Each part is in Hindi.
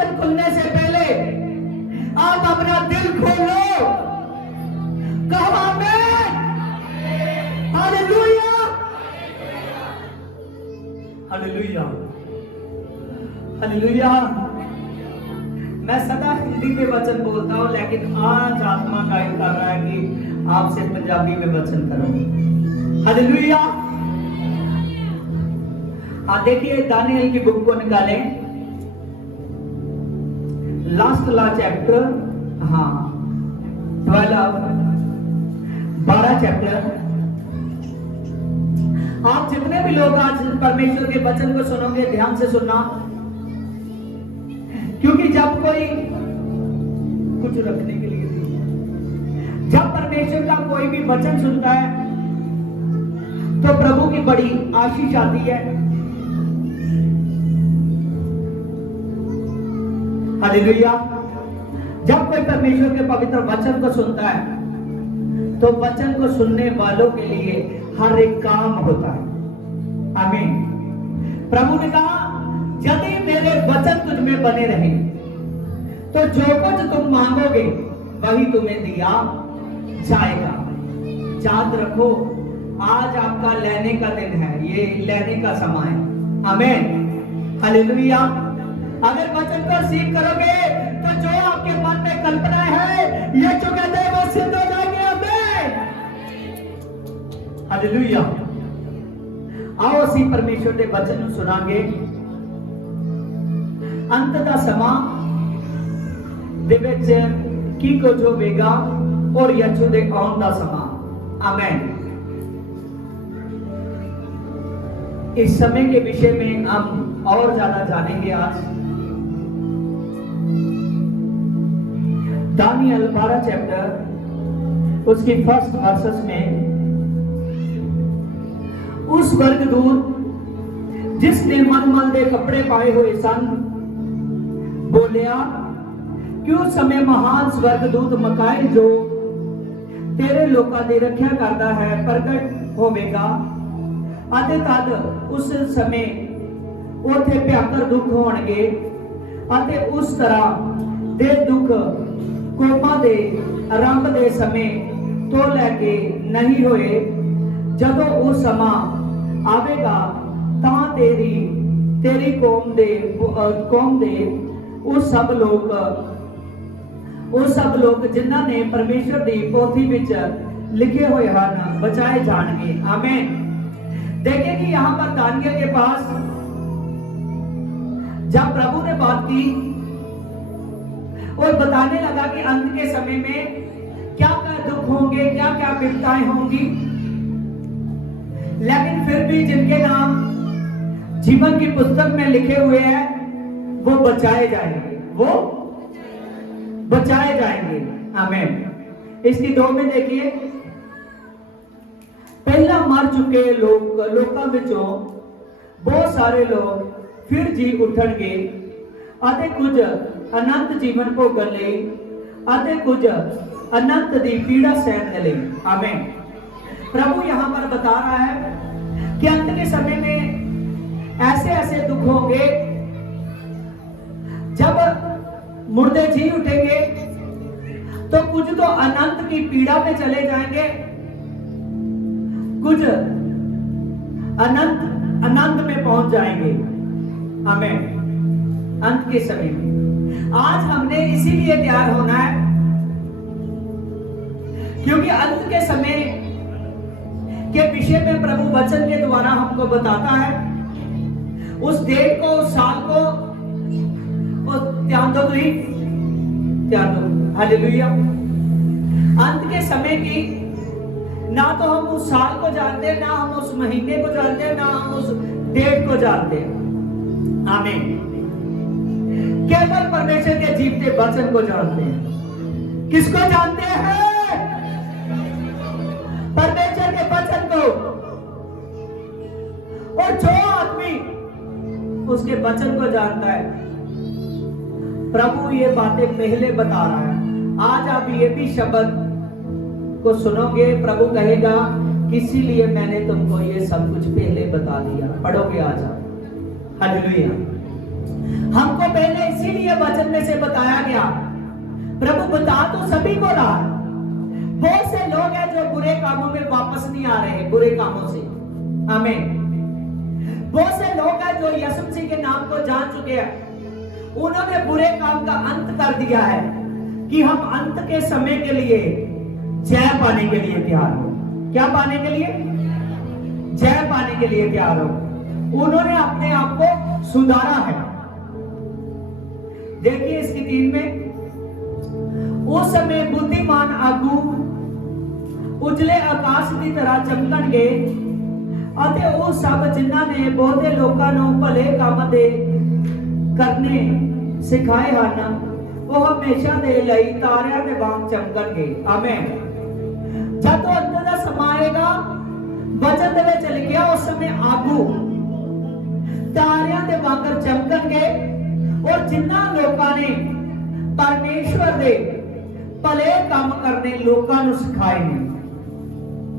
वचन खुलने से पहले आप अपना दिल खोलो। कहो आमीन, हालेलुया, हालेलुया, हालेलुया। मैं सदा हिंदी में वचन बोलता हूं, लेकिन आज आत्मा गाइड कर रहा है कि आपसे पंजाबी में वचन करूं। हालेलुया। हाँ, देखिए दानियल की बुक को निकालें, लास्ट चैप्टर, हाँ 12 चैप्टर। आप जितने भी लोग आज परमेश्वर के वचन को सुनोगे, ध्यान से सुनना, क्योंकि जब कोई कुछ रखने के लिए, जब परमेश्वर का कोई भी वचन सुनता है तो प्रभु की बड़ी आशीष आती है। हालेलुया। जब कोई परमेश्वर के पवित्र वचन को सुनता है तो वचन को सुनने वालों के लिए हर एक काम होता है। आमीन। प्रभु ने कहा, यदि मेरे वचन तुझ में बने रहे तो जो कुछ तुम मांगोगे वही तुम्हें दिया जाएगा। याद रखो, आज आपका लेने का दिन है, ये लेने का समय है। आमीन, हालेलुया। अगर वचन को सीख करोगे तो जो आपके मन में कल्पना है, ये जो कहते हैं वो सिद्ध हो जाएंगे। आमीन, हालेलुया। आओ ਅਸੀਂ परमेश्वर के वचन ਨੂੰ सुनांगे। अंत ਦਾ ਸਮਾਂ ਦੇ ਵਿੱਚ ਕੀ ਕੁਝ ਹੋਵੇਗਾ और ਯਿਸੂ ਦੇ ਆਉਣ ਦਾ ਸਮਾਂ। आमीन। इस समय के विषय में हम और ज्यादा जानेंगे आज। दानियल 12 चैप्टर उसकी फर्स्ट वर्सेस में उस स्वर्गदूत जिसने मलमल के कपड़े पाए हुए सन बोलिया कि उस समय महान स्वर्गदूत मकाइल जो तेरे लोगों की रक्षा करता है प्रकट होवेगा ਅਤੇ तद उस समय उथे भयंकर दुख होणगे ਅਤੇ उस तरह दे दुख कोमा दे आरंभ दे समय तो लैके नहीं होए। जदों वो समा आवेगा तां तेरी कौम दे वो सब लोग जिन्हां ने परमेश्वर दी पोथी विच लिखे हुए हैं बचाए जाणगे। आमीन। देखिए कि यहां पर दानियल के पास जब प्रभु ने बात की और बताने लगा कि अंत के समय में क्या क्या दुख होंगे, क्या क्या विपदाएं होंगी, लेकिन फिर भी जिनके नाम जीवन की पुस्तक में लिखे हुए हैं वो बचाए जाएंगे, वो बचाए जाएंगे। आमीन। इसकी 2 में देखिए, पहला मर चुके लोगों विचों बहुत सारे लोग फिर जी उठणगे ਅਤੇ कुछ अनंत जीवन भोगण लई ਅਤੇ कुछ अनंत दी पीड़ा सहने लई। आमीन। प्रभु यहाँ पर बता रहा है कि अंत के समय में ऐसे ऐसे दुख होंगे जब मुर्दे जी उठेंगे तो कुछ तो अनंत की पीड़ा में चले जाएंगे, कुछ अनंत में पहुंच जाएंगे। आमीन। अंत के समय में आज हमने इसीलिए तैयार होना है क्योंकि अंत के समय के विषय में प्रभु वचन के द्वारा हमको बताता है। उस डेट को, उस साल को, और ध्यान दो, ध्यान दो। हालेलुया। अंत के समय की ना तो हम उस साल को जानते हैं, ना हम उस महीने को जानते हैं, ना हम उस डेट को जानते हैं। आमीन। केवल परमेश्वर के जीवते वचन को जानते हैं। किसको जानते हैं? परमेश्वर के वचन को। और जो आदमी उसके वचन को जानता है, प्रभु ये बातें पहले बता रहा है। आज आप ये भी शब्द को सुनोगे, प्रभु कहेगा इसीलिए मैंने तुमको ये सब कुछ पहले बता दिया। पढ़ोगे आज आप। हालेलुया। हमको पहले इसीलिए वचन में से बताया गया, प्रभु बता तो सभी को रहा है। बहुत से लोग हैं जो बुरे कामों में वापस नहीं आ रहे, बुरे कामों से। आमीन। बहुत से लोग हैं जो यीशु मसीह के नाम को जान चुके हैं, उन्होंने बुरे काम का अंत कर दिया है कि हम अंत के समय के लिए जय पाने के लिए तैयार हो। क्या पाने के लिए? जय पाने के लिए तैयार हो। उन्होंने अपने आप को सुधारा है। देखिए इसकी 3 में, उस समय बुद्धिमान आगू उजले आकाश की तरह चमकन गए ਅਤੇ ਉਹ ਸਭ ਜਿਨ੍ਹਾਂ ਨੇ ਬਹੁਤੇ ਲੋਕਾਂ ਨੂੰ ਭਲੇ ਕੰਮ ਦੇ ਕਰਨੇ ਸਿਖਾਏ ਹਨ, ਉਹ ਹਮੇਸ਼ਾ ਦੇ ਲਈ ਤਾਰਿਆਂ ਦੇ ਵਾਂਗ ਚਮਕਣਗੇ। ਆਮੀਨ। ਜਦੋਂ ਅੰਤ ਦਾ ਸਮਾਂ ਆਏਗਾ, ਵਚਨ ਦੇ ਵਿੱਚ ਲਿਖਿਆ ਉਸ ਸਮੇਂ ਆਗੂ ਤਾਰਿਆਂ ਦੇ ਵਾਂਗ ਚਮਕਣਗੇ, ਔਰ ਜਿਨ੍ਹਾਂ ਲੋਕਾਂ ਨੇ ਪਰਮੇਸ਼ਵਰ ਦੇ ਭਲੇ ਕੰਮ ਕਰਨੇ ਲੋਕਾਂ ਨੂੰ ਸਿਖਾਏ ਨੇ,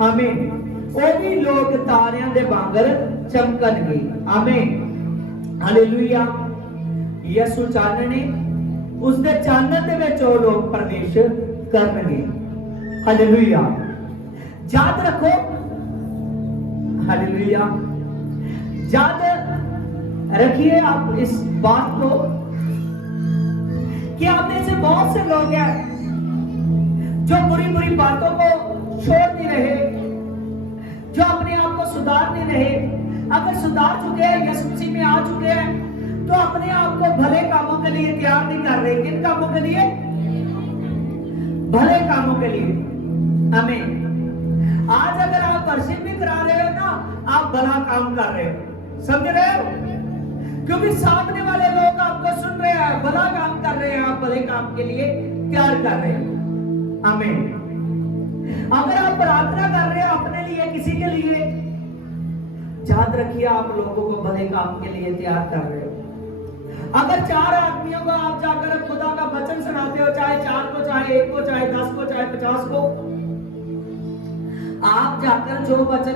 ਆਮੀਨ, ਉਹ ਵੀ ਲੋਕ ਤਾਰਿਆਂ ਦੇ ਵਾਂਗਰ ਚਮਕਣਗੇ। ਆਮੀਨ। ਹਾਲੇਲੂਇਆ। ਯਿਸੂ ਚਾਨਣੇ, ਉਸ ਦੇ ਚਾਨਣ ਦੇ ਵਿੱਚ ਉਹ ਲੋਕ ਪ੍ਰਵੇਸ਼ ਕਰਨਗੇ। ਹਾਲੇਲੂਇਆ। याद रखो, हालेलुया, याद रखिए आप इस बात को कि आप में से बहुत से लोग हैं जो बुरी बुरी बातों को छोड़ नहीं रहे, जो अपने आप को सुधार नहीं रहे। अगर सुधार चुके हैं, यीशु मसीह में आ चुके हैं, तो अपने आप को भले कामों के लिए तैयार नहीं कर रहे। किन कामों के लिए? भले कामों के लिए। आमीन। आज अगर आप वर्शिप भी करा रहे हो ना, आप भला काम कर रहे हो। समझ रहे हो? क्योंकि सामने वाले लोग आपको सुन रहे हैं, भला काम कर रहे हैं, आप भले काम के लिए तैयार कर रहे हो। आमीन। अगर आप प्रार्थना कर रहे हो अपने लिए, किसी के लिए, याद रखिए आप लोगों को भले काम के लिए तैयार कर रहे हो। अगर 4 आदमियों को आप जाकर खुदा का वचन सुनाते हो, चाहे 4 को, चाहे 1 को, चाहे 10 को, चाहे 50 को, आप जाकर जो वचन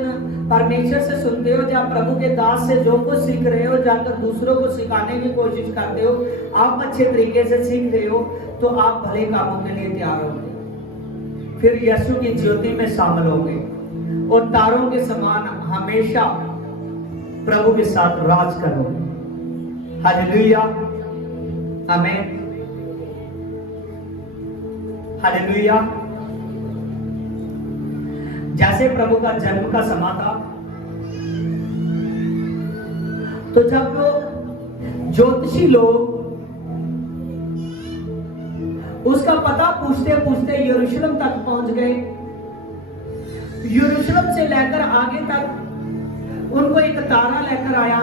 परमेश्वर से सुनते हो, जब प्रभु के दास से जो कुछ सीख रहे हो, जाकर दूसरों को सिखाने की कोशिश करते हो, आप अच्छे तरीके से सीख रहे हो, तो आप भले कामों के लिए तैयार होंगे। फिर यीशु की ज्योति में शामिल होंगे और तारों के समान हमेशा प्रभु के साथ राज करोगे। हालेलुया। आमीन। हालेलुया। जैसे प्रभु का जन्म का समय था, तो जब ज्योतिषी लोग उसका पता पूछते पूछते यरूशलेम तक पहुंच गए, यरूशलेम से लेकर आगे तक उनको एक तारा लेकर आया,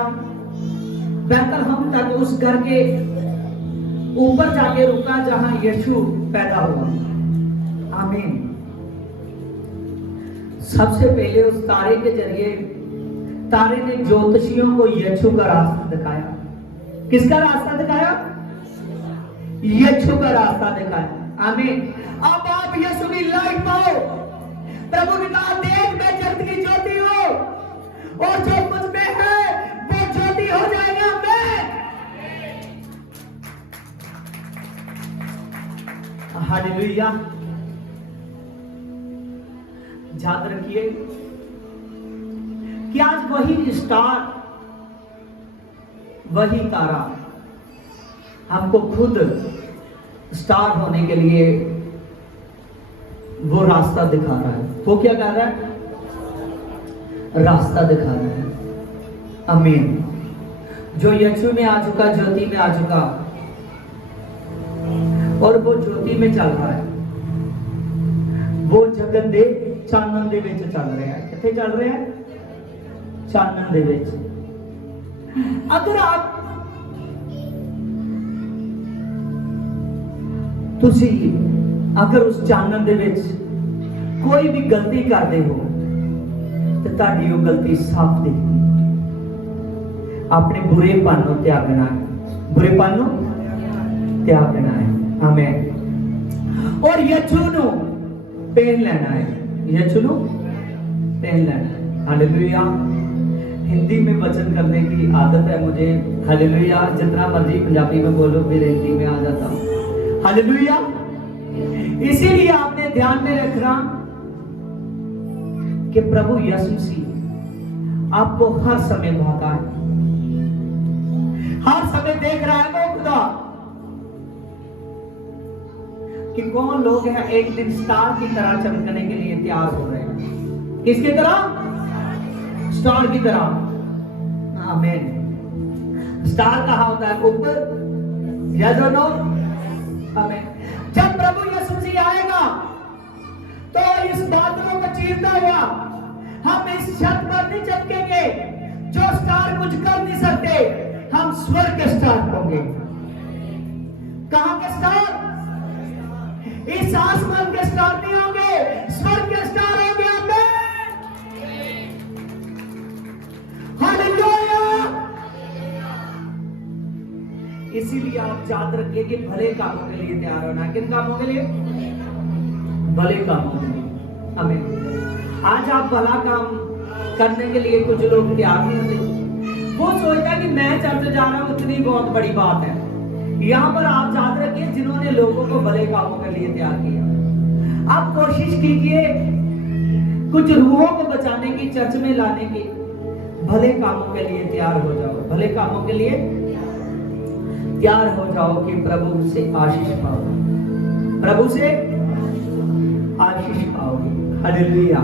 बैतलहम तक, उस घर के ऊपर जाके रुका जहां यीशु पैदा हुआ। आमीन। सबसे पहले उस तारे के जरिए, तारे ने ज्योतिषियों को यीशु का रास्ता दिखाया। किसका रास्ता दिखाया? यीशु का रास्ता दिखाया। आमीन। अब आप यीशु की लाइट पाओ। प्रभु ने कहा, देख मैं जगत की ज्योति हूं और जो मुझ में है वो ज्योति हो जाएगा। मैं हालेलुया। याद रखिए कि आज वही स्टार, वही तारा हमको खुद स्टार होने के लिए वो रास्ता दिखा रहा है। वो क्या कर रहा है? रास्ता दिखा रहा है। आमीन। जो यीशु में आ चुका, ज्योति में आ चुका, और वो ज्योति में चल रहा है, वो जगत दे चानन दे विच चल रहा है। किथे चल रहा है? चानन दे विच। अगर आप तुसी अगर उस चानन दे विच कोई भी गलती करते हो, तो ताड़ी वो गलती साफ दिखती। अपने बुरेपन को त्यागना है, बुरेपन को त्यागना है। आमीन। और यीशु नु पहन लेना है, यीशु नु पहन लेना है। हालेलुया। हिंदी में वचन करने की आदत है मुझे। हालेलुया। जितना मर्जी पंजाबी में बोलो, फिर हिंदी में आ जाता हूँ। हालेलुया। इसीलिए आपने ध्यान में रखना कि प्रभु यीशु मसीह आपको हर समय भागा है, हर समय देख रहा है वो खुदा कि कौन लोग हैं एक दिन स्टार की तरह चमकने के लिए तैयार हो रहे हैं। किसकी तरह? स्टार की तरह। आमीन। स्टार कहाँ होता है? ऊपर। यस और नो? आमीन। जब प्रभु यीशु मसीह आएगा तो इस बादलों को चीरता हुआ हम इस छत पर नहीं चमकेंगे जो स्टार कुछ कर नहीं सकते, हम स्वर्ग के स्टार होंगे। कहां के स्टार? इस आसमान के स्टार नहीं होंगे, स्वर्ग के स्टार होंगे। हालेलुया। इसीलिए आप याद रखिए कि भले कामों के लिए तैयार होना। किन कामों के लिए? भले कामों के लिए। आमीन। आज आप भला काम करने के लिए कुछ लोग तैयार नहीं होते। वो सोचता कि मैं चर्च जा रहा हूं इतनी बहुत बड़ी बात है। यहां पर आप याद रखिए जिन्होंने लोगों को भले कामों के लिए तैयार किया। आप कोशिश कीजिए कुछ रूहों को बचाने की, चर्च में लाने की। भले कामों के लिए तैयार हो जाओ। भले कामों के लिए तैयार हो जाओ कि प्रभु से आशीष पाओ। प्रभु से आशीष पाओगे। हालेलुया।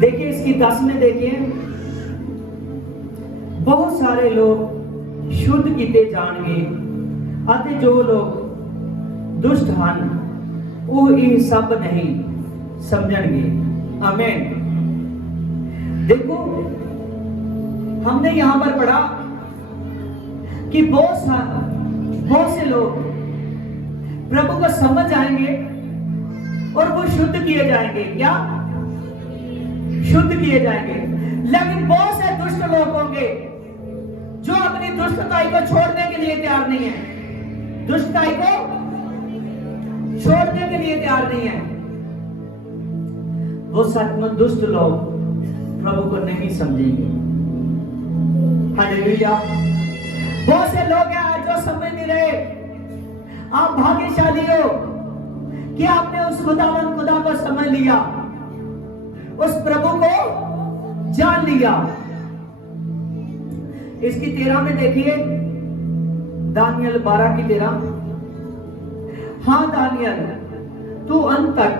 देखिए इसकी 10 में देखिए, बहुत सारे लोग शुद्ध किते जाणगे अते जो लोग दुष्ट हन वो ये सब नहीं समझणगे। आमीन। देखो हमने यहां पर पढ़ा कि बहुत से लोग प्रभु को समझ जाएंगे और वो शुद्ध किए जाएंगे। क्या? शुद्ध किए जाएंगे। लेकिन बहुत से दुष्ट लोग होंगे जो अपनी दुष्टताई को छोड़ने के लिए तैयार नहीं है। दुष्टताई को छोड़ने के लिए तैयार नहीं है। वो सचमुच दुष्ट लोग प्रभु को नहीं समझेंगे। हालेलुया। बहुत से लोग हैं जो समझ नहीं रहे। आप भाग्यशाली हो कि आपने उस खुदा को समझ लिया, उस प्रभु को जान लिया। इसकी 13 में देखिए, दानियल 12 की 13। हाँ दानियल, तू अंत तक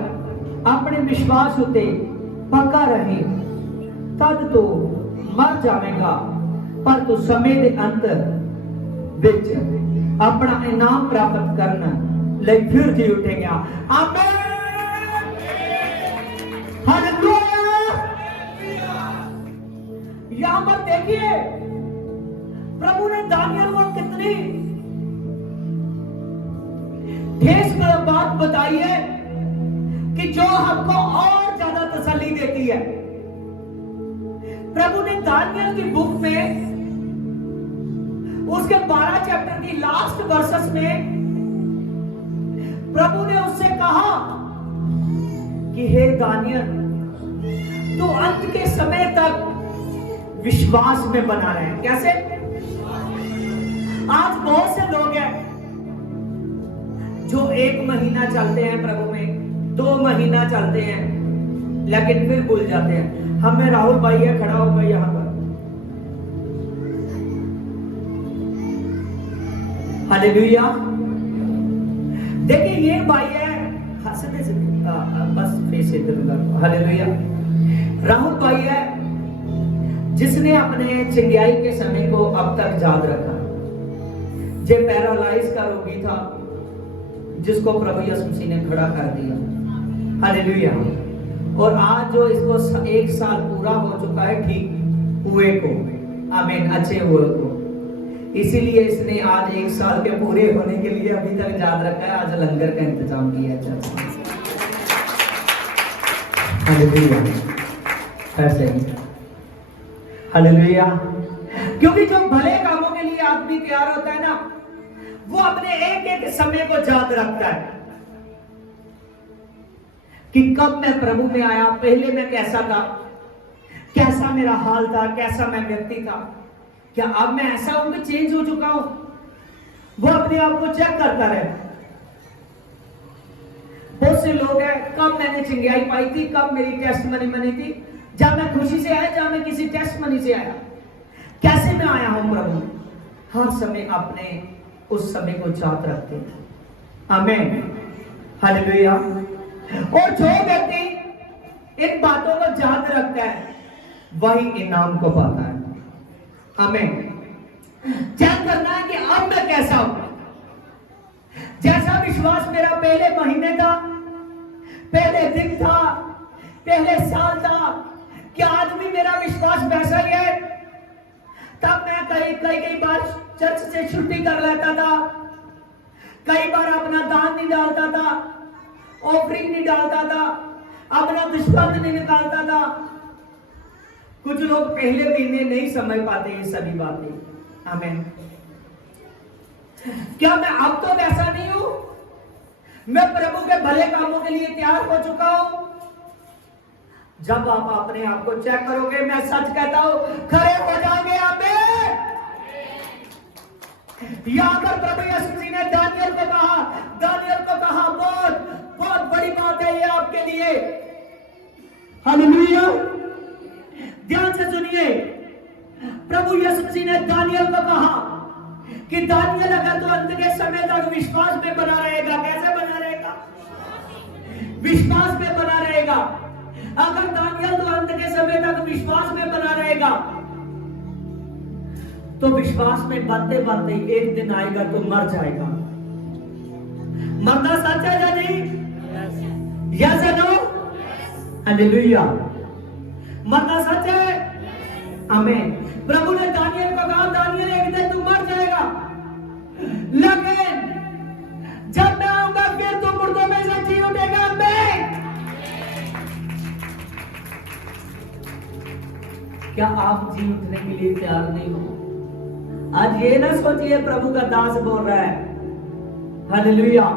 अपने विश्वास उते पक्का रहे, तद तो मर जाएगा, पर तू समय के अंत विच अपना इनाम प्राप्त करना ले फिर जी उठेगा। आमीन। हालेलुया। यहां पर देखिए प्रभु ने दानियल को कितनी ठेस बात बताई है कि जो हमको और ज्यादा तसल्ली देती है। प्रभु ने दानियल की बुक में उसके 12 चैप्टर की लास्ट वर्सेस में प्रभु ने उससे कहा कि हे दानियल, तू अंत के समय तक विश्वास में बना रहे। कैसे? आज बहुत से लोग हैं जो 1 महीना चलते हैं प्रभु में, 2 महीना चलते हैं, लेकिन फिर भूल जाते हैं। हमें राहुल भाई है, खड़ा होगा यहां पर। हालेलुया। देखिए ये भाई है, हंसने से बस फेस इधर। हालेलुया। राहुल भाई है जिसने अपने चिंगाई के समय को अब तक याद रखा। जे पैरालाइज का रोगी था जिसको प्रभु यीशु मसीह ने खड़ा कर दिया। हालेलुया। और आज जो इसको 1 साल पूरा हो चुका है ठीक हुए को। आमीन। अच्छे हुए को। इसीलिए इसने आज 1 साल के पूरे होने के लिए अभी तक याद रखा है। आज लंगर का इंतजाम किया है। हालेलुया। ऐसे ही। हालेलुया। क्योंकि जो भले कामों के लिए आदमी तैयार होता है ना, वो अपने एक समय को याद रखता है कि कब मैं प्रभु में आया, पहले मैं कैसा था, कैसा मेरा हाल था, कैसा मैं व्यक्ति था, क्या अब मैं ऐसा हूं कि चेंज हो चुका हूं? वो अपने आप को चेक करता रहे। बहुत से लोग हैं, कब मैंने चिंगाई पाई थी, कब मेरी टेस्ट मनी बनी थी, जब मैं खुशी से आया, जब मैं किसी टेस्ट मनी से आया, कैसे मैं आया हूं प्रभु? हर समय अपने उस समय को याद रखते हैं। आमीन, हालेलुया। और जो व्यक्ति इन बातों को याद रखता है वही इनाम को पाता है। आमीन। चेक करना है कि अब मैं कैसा हूं। जैसा विश्वास मेरा पहले महीने था, पहले दिन था, पहले साल था, क्या आज भी मेरा विश्वास वैसा ही है? तब मैं कई बार चर्च से छुट्टी कर लेता था, कई बार अपना दान नहीं डालता था, ऑफरिंग नहीं डालता था, अपना दुष्पंद नहीं निकालता था। कुछ लोग पहले महीने नहीं समझ पाते ये सभी बातें। आमीन। क्या मैं अब तो वैसा नहीं हूं? मैं प्रभु के भले कामों के लिए तैयार हो चुका हूं? जब आप अपने आप को चेक करोगे, मैं सच कहता हूं, खड़े हो जाओगे। आमीन। यहां पर प्रभु यीशु जी ने दानियल को कहा, बहुत बड़ी बात है ये आपके लिए। हालेलुया। ध्यान से सुनिए, प्रभु यीशु जी ने दानियल को कहा कि दानियल अगर तो अंत के समय तक विश्वास में बना रहेगा, कैसे बना रहेगा? विश्वास में बना रहेगा। अगर दानियल तो अंत के समय तक विश्वास में बना रहेगा, तो विश्वास में बनते बनते एक दिन आएगा तो मर जाएगा। मरना सच है या नहीं? यस या नो? हालेलुया। मरना सच है। आमीन। प्रभु ने दानियल को कहा, दानियल एक दिन तू मर जाएगा, लेकिन जब मैं आऊंगा फिर तू मुर्दों में से जी उठेगा। आमीन। क्या आप जी उठने के लिए तैयार नहीं हो? आज ये ना सोचिए प्रभु का दास बोल रहा है। हालेलुया।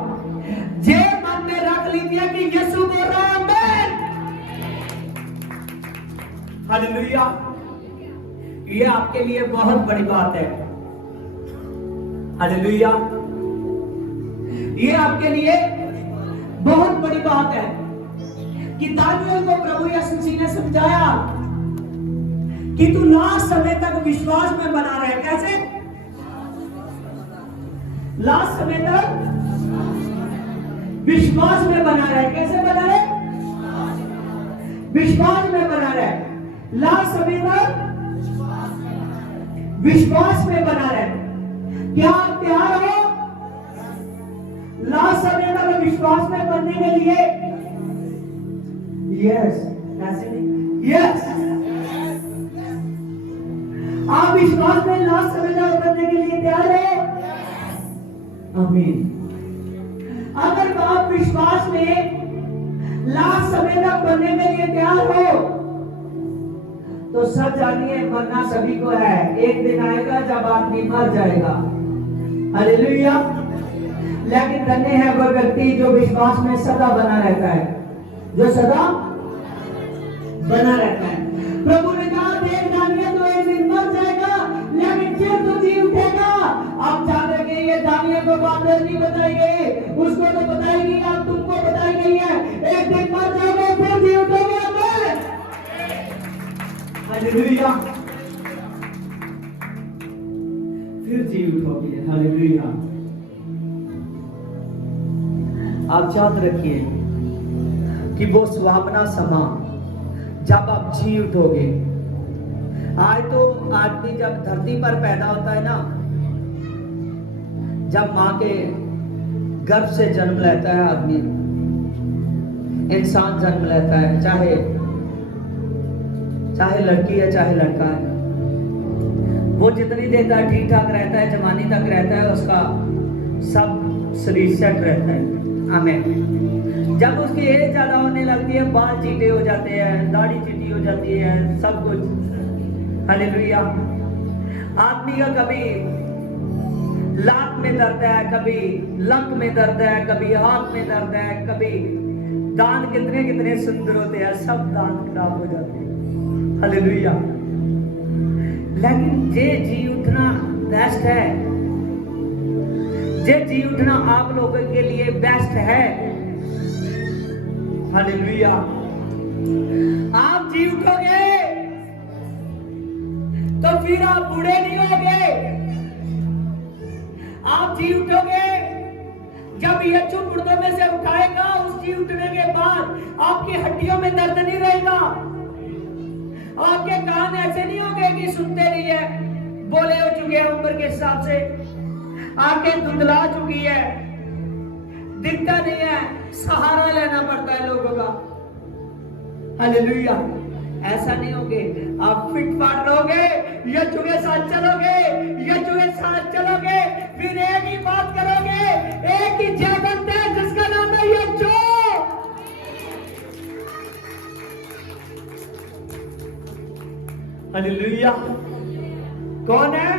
जे मन में रख लीजिए कि यीशु बोल रहा है। आमीन। हालेलुया। ये आपके लिए बहुत बड़ी बात है। हालेलुया। ये आपके लिए बहुत बड़ी बात है कि दानियल को प्रभु यीशु जी ने समझाया कि तू लास्ट समय तक विश्वास में बना रहे। कैसे? लास्ट समय तक विश्वास में बना रहे। कैसे बना रहे? विश्वास में बना रहे। लास्ट समय तक विश्वास में बना रहे। क्या आप तैयार हो लास्ट समय तक विश्वास में बनने के लिए? यस। ऐसे नहीं? यस। आप विश्वास में लास्ट समय तक बनने के लिए तैयार है? आमीन। अगर आप विश्वास में लास्ट समय तक बनने के लिए तैयार हो तो सब जानिए मरना सभी को है। एक दिन आएगा जब आदमी मर जाएगा। हालेलुया। लेकिन धन्य है वह व्यक्ति जो विश्वास में सदा बना रहता है, जो सदा बना रहता है। प्रभु ने कहा, देख दानियल तो एक दिन मर जाएगा, लेकिन फिर तो जी उठेगा। आप जान रहे ये दानियल को बात नहीं बताई गई, उसको तो बताई गई, आप तुमको बताई गई है। एक दिन मर जाओगे फिर जी उठोगे। हालेलुया। फिर जी उठोगे। हालेलुया। आप याद रखिए कि वो सुहावना समा जब आप जी उठोगे। आज तो आदमी जब धरती पर पैदा होता है ना, जब मां के गर्भ से जन्म लेता है आदमी, इंसान जन्म लेता है, चाहे लड़की है चाहे लड़का है, वो जितनी देर तक ठीक ठाक रहता है, जवानी तक रहता है, उसका सब शरीर सेट रहता है। आमीन। जब उसकी एज ज्यादा होने लगती है, बाल चीटे हो जाते हैं, दाढ़ी चीटी हो जाती है, सब कुछ। हालेलुया। आदमी का कभी लात में दर्द है, कभी लक में दर्द है, कभी हाथ में दर्द है, कभी दांत कितने कितने सुंदर होते हैं, सब दांत खराब हो जाते हैं। हालेलुया। लेकिन जे जी उठना बेस्ट है, जे जी उठना आप लोगों के लिए बेस्ट है। हालेलुया। आप जी उठोगे तो फिर आप बूढ़े नहीं होगे। आप जी उठोगे जब यीशु मुर्दों में से उठाएगा, उस जी उठने के बाद आपकी हड्डियों में दर्द नहीं रहेगा। आपके कान ऐसे नहीं होंगे कि सुनते नहीं है, बोले हो चुके हैं उम्र के हिसाब से, आंखें धुंधला चुकी है, दिखता नहीं है, सहारा लेना पड़ता है लोगों का। हालेलुया। ऐसा नहीं होगे, आप फिट फाट रहोगे, यीशु के साथ चलोगे, यीशु के साथ चलोगे, फिर एक ही बात करोगे, एक ही जगत है जिसका नाम है यीशु। हालेलुया। कौन है?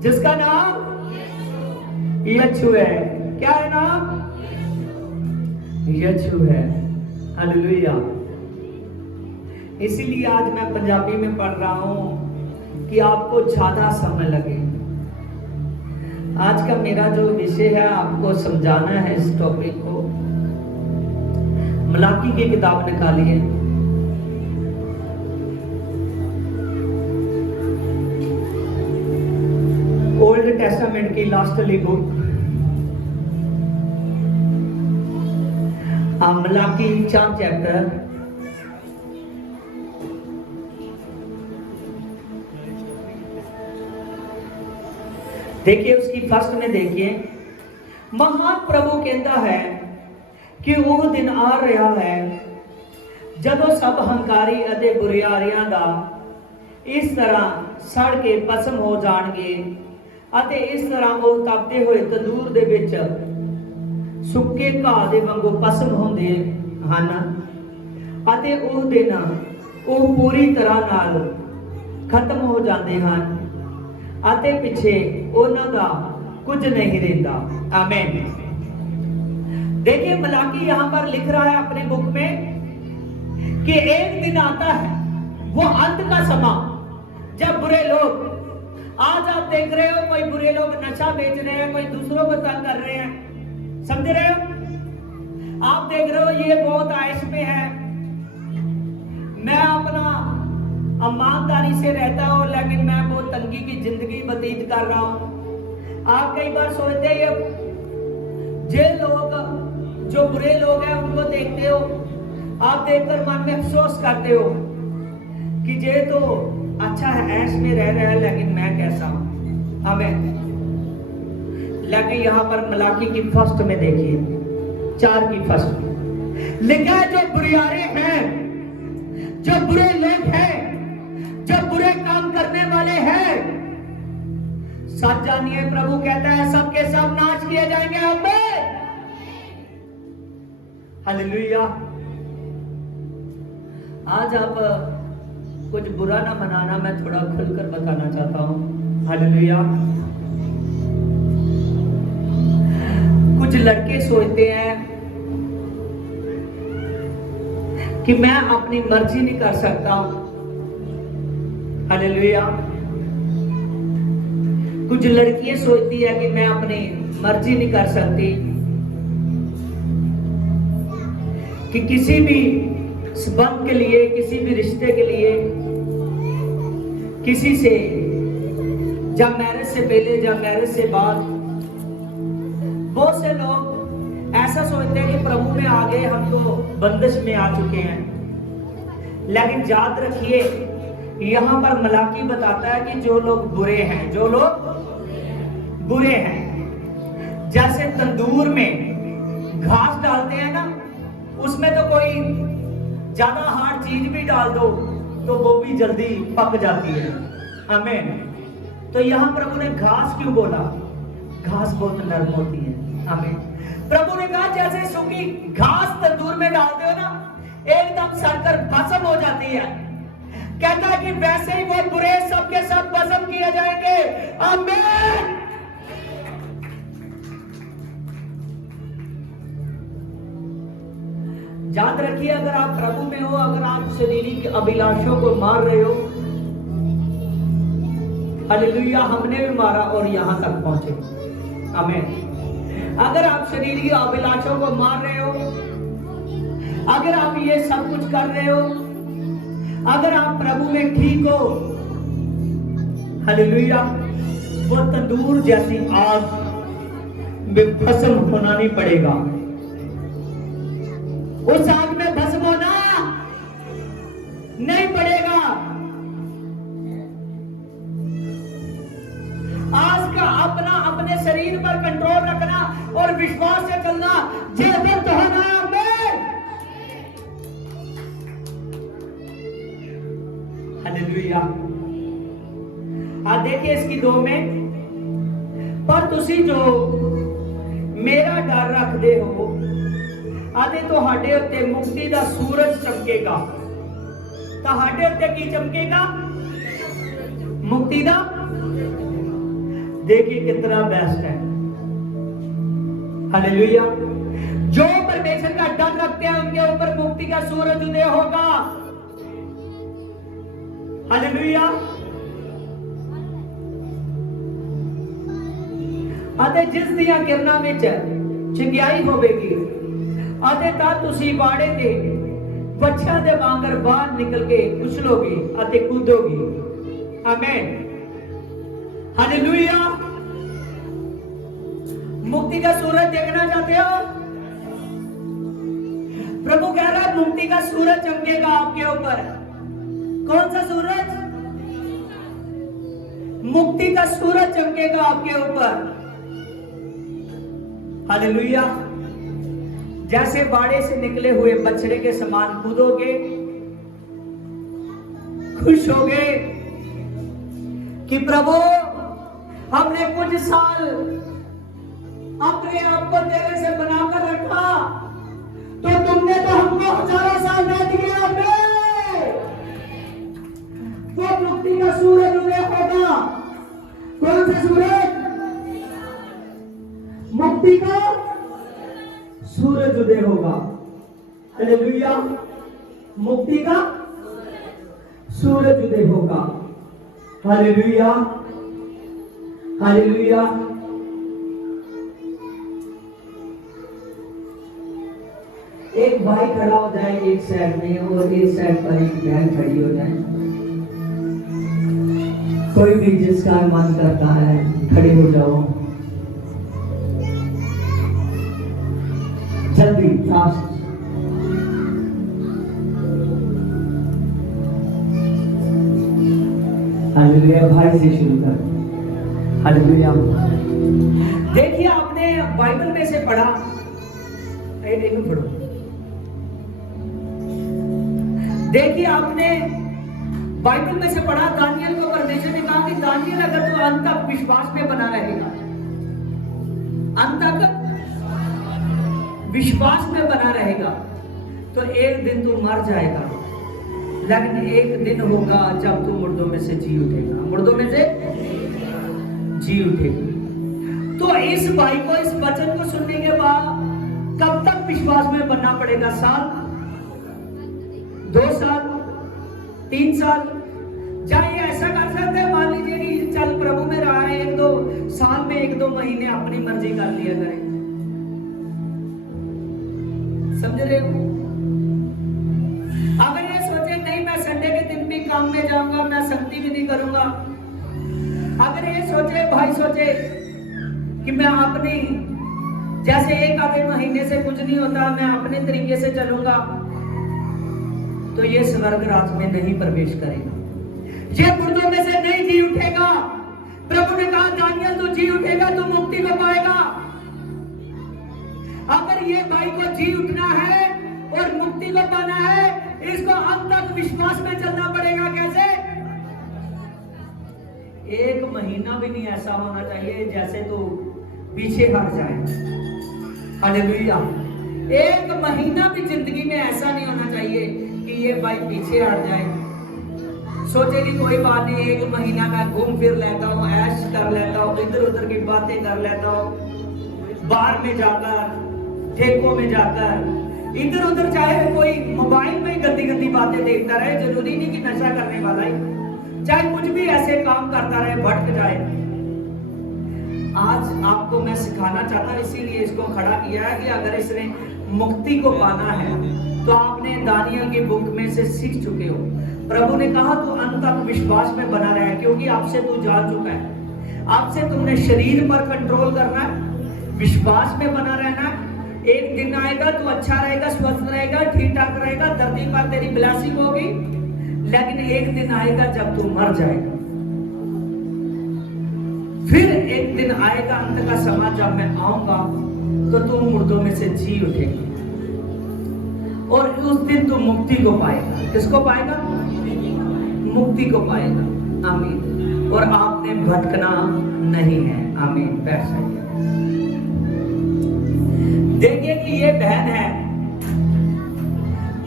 जिसका नाम यीशु है। क्या है नाम? यीशु है। हालेलुया। इसीलिए आज मैं पंजाबी में पढ़ रहा हूं कि आपको ज्यादा समय लगे। आज का मेरा जो विषय है आपको समझाना है इस टॉपिक को। मलाकी की किताब निकालिए, ओल्ड टेस्टामेंट की लास्टली बुक, मलाकी 4 चैप्टर। देखिए उसकी फर्स्ट में देखिए, महान प्रभु कहता है कि वो दिन आ रहा है जदों सब हंकारी अते बुरियारियां दा इस तरह सड़ के पसम हो जाणगे ਅਤੇ इस तरह वो तपते हुए तंदूर दे विच सुक्के घाह दे वांगू पसम होंदे हन ਅਤੇ ਉਹ दिन ਉਹ पूरी तरह नाल खत्म हो जाते हैं ਅਤੇ पिछे ਉਹਨਾਂ ਦਾ कुछ नहीं रहता। आमीन। देखिए मलाकी यहाँ पर लिख रहा है अपने बुक में कि एक दिन आता है, वो अंत का समा, जब बुरे लोग, आज आप देख रहे हो कोई बुरे लोग नशा बेच रहे हैं, कोई दूसरों को तंग कर रहे हैं, समझ रहे हो? आप देख रहे हो ये बहुत आयश में है, मैं अपना ईमानदारी से रहता हूं लेकिन मैं बहुत तंगी की जिंदगी व्यतीत कर रहा हूं। आप कई बार सोचते हैं जे लोग जो बुरे लोग हैं उनको देखते हो, आप देखकर मन में अफसोस करते हो कि जे तो अच्छा है, ऐश में रह रहा है, लेकिन मैं कैसा हूं। हमें लेकिन यहां पर मलाकी की फर्स्ट में देखिए, 4 की फर्स्ट में लिखा है जो बुरियारे हैं, जो बुरे लोग हैं, जो बुरे काम करने वाले हैं, सच जानिए प्रभु कहता है सबके सब नाश किए जाएंगे। आमीन। हालेलुया। आज आप कुछ बुरा ना बनाना, मैं थोड़ा खुलकर बताना चाहता हूं। हालेलुया। कुछ लड़के सोचते हैं कि मैं अपनी मर्जी नहीं कर सकता। हालेलुया। कुछ लड़कियां सोचती है कि मैं अपनी मर्जी नहीं कर सकती, कि किसी भी संबंध के लिए, किसी भी रिश्ते के लिए, किसी से जब मैरिज से पहले, जब मैरिज से बाद, बहुत से लोग ऐसा सोचते हैं कि प्रभु में आ गए, हम तो बंदिश में आ चुके हैं। लेकिन याद रखिए यहां पर मलाकी बताता है कि जो लोग बुरे हैं, जो लोग बुरे हैं, जैसे तंदूर में घास डालते हैं ना, उसमें तो कोई ज्यादा हार्ड चीज भी डाल दो तो वो भी जल्दी पक जाती है। आमीन। तो यहां प्रभु ने घास क्यों बोला? घास बहुत नरम होती है। आमीन। प्रभु ने कहा जैसे सूखी घास तंदूर में डालते हो ना, एकदम सड़कर भस्म हो जाती है, कहता है कि वैसे ही वो बुरे सबके सब भस्म किए जाएंगे। आमीन। याद रखिए, अगर आप प्रभु में हो, अगर आप शारीरिक अभिलाषों को मार रहे हो, हालेलुया, हमने भी मारा और यहां तक पहुंचे। आमीन। अगर आप शारीरिक अभिलाषों को मार रहे हो, अगर आप ये सब कुछ कर रहे हो, अगर आप प्रभु में ठीक हो, हालेलुया, वो तंदूर जैसी आग में भस्म होना नहीं पड़ेगा। उस आग में भस्म होना नहीं पड़ेगा। आज का अपने शरीर पर कंट्रोल रखना और विश्वास से चलना, जीवित होना। हालेलुया। देखिए इसकी 2 में, पर तुसी जो मेरा डर रखते हो, आदे ਤੁਹਾਡੇ ਉੱਤੇ मुक्ति का सूरज चमकेगा। ਤੁਹਾਡੇ ਉੱਤੇ की चमकेगा? मुक्ति का। देखिए कितना बेस्ट है। हालेलुया। जो परमेश्वर का डर रखते हैं उनके ऊपर मुक्ति का सूरज उदय होगा। हालेलुया। ਅਤੇ ਜਿਸ ਦੀਆਂ ਕਿਰਨਾਂ ਵਿੱਚ ਚੰਗਿਆਈ ਹੋਵੇਗੀ, ਅਤੇ ਤਾਂ ਤੁਸੀਂ ਬਾੜੇ ਦੇ ਬੱਚਿਆਂ ਦੇ ਵਾਂਗਰ ਬਾਹਰ ਨਿਕਲ ਕੇ ਉਛਲੋਗੇ ਅਤੇ ਕੂਦੋਗੇ। आमीन। हालेलुया। मुक्ति का सूरज देखना चाहते हो? प्रभु कह रहा है मुक्ति का सूरज चमकेगा आपके ऊपर। कौन सा सूरज? मुक्ति का सूरज चमकेगा आपके ऊपर। हालेलुया। जैसे बाड़े से निकले हुए बछड़े के समान कूदोगे, खुश होगे कि प्रभु हमने कुछ साल अपने आप को तेरे से बनाकर रखा, तो तुमने तो हमको हजारों साल दे दिए। तो मुक्ति का सूरज उदय होगा। कौन सा सूरज? मुक्ति का सूरज उदय होगा। हालेलुया। मुक्ति का सूरज उदय होगा। हालेलुया। हालेलुया। एक भाई खड़ा हो जाए एक साइड में और एक साइड पर एक बहन खड़ी हो जाए। कोई भी जिसका मन करता है खड़े हो जाओ, जल्दी फास्ट। हालेलुया। भाई से शुरू कर। हालेलुया। देखिए आपने बाइबल में से पढ़ा, पढ़ो। देखिए आपने बाइबल में से पढ़ा, दानियल को परमेश्वर ने कहा कि दानियल अगर तो अंत तक विश्वास में बना रहेगा, अंत तक विश्वास में बना रहेगा, तो एक दिन तू मर जाएगा, लेकिन एक दिन होगा जब तू मुर्दों में से जी उठेगा। मुर्दों में से जी उठेगा। तो इस भाई को इस वचन को सुनने के बाद कब तक विश्वास में बनना पड़ेगा? साल, 2 साल, 3 साल? चाहे ऐसा कर सकते हैं, मान लीजिए कि चल प्रभु में रहा है, 1-2 साल में 1-2 महीने अपनी मर्जी कर लिया करें। समझ रहे हो? अगर ये सोचे नहीं मैं संडे के दिन भी काम में जाऊंगा, मैं संगति भी नहीं करूंगा, अगर ये सोचे भाई सोचे कि मैं अपनी जैसे 1 महीने से कुछ नहीं होता, मैं अपने तरीके से चलूंगा, तो ये स्वर्ग राज में नहीं प्रवेश करेगा। ये मुर्दों में से नहीं जी उठेगा। प्रभु ने कहा दानियल तू जी उठेगा, तू मुक्ति को पाएगा। अगर ये भाई को जी उठना है और मुक्ति को पाना है, इसको अंत तक विश्वास में चलना पड़ेगा। कैसे? 1 महीना भी नहीं ऐसा होना चाहिए जैसे तो पीछे हट जाए। हालेलुया। 1 महीना भी जिंदगी में ऐसा नहीं होना चाहिए कि ये भाई पीछे हट जाए, सोचे कि कोई बात नहीं, 1 महीना मैं घूम फिर लेता हूँ, ऐश कर लेता हूँ, इधर उधर की बातें कर लेता हूँ, बाहर में जाकर, ठेकों में जाकर, इधर उधर चाहे कोई मोबाइल में गंदी गंदी बातें देखता रहे, जरूरी नहीं कि नशा करने वाला ही, चाहे कुछ भी ऐसे काम करता रहे, भटक जाए। आज आपको मैं सिखाना चाहता, इसीलिए इसको खड़ा किया है कि अगर इसने मुक्ति को पाना है तो आपने दानियल की बुक में से सीख चुके हो। प्रभु ने कहा तू अंत तक विश्वास में बना रहे, क्योंकि आपसे तू जान चुका है। आपसे तुमने शरीर पर कंट्रोल करना है, विश्वास में बना रहना है। एक दिन आएगा तू अच्छा रहेगा, स्वस्थ रहेगा, ठीक ठाक रहेगा, धरती पर तेरी ब्लेसिंग होगी, लेकिन एक दिन आएगा जब तू मर जाएगा। फिर एक दिन आएगा अंत का समय, जब मैं आऊंगा तो तू मुर्दों में से जी उठेगी और उस दिन तू मुक्ति को पाएगा। किसको पाएगा? मुक्ति को पाएगा। आमीन। और आपने भटकना नहीं है। आमीन। बैठ जाइए। देखिए कि ये बहन है,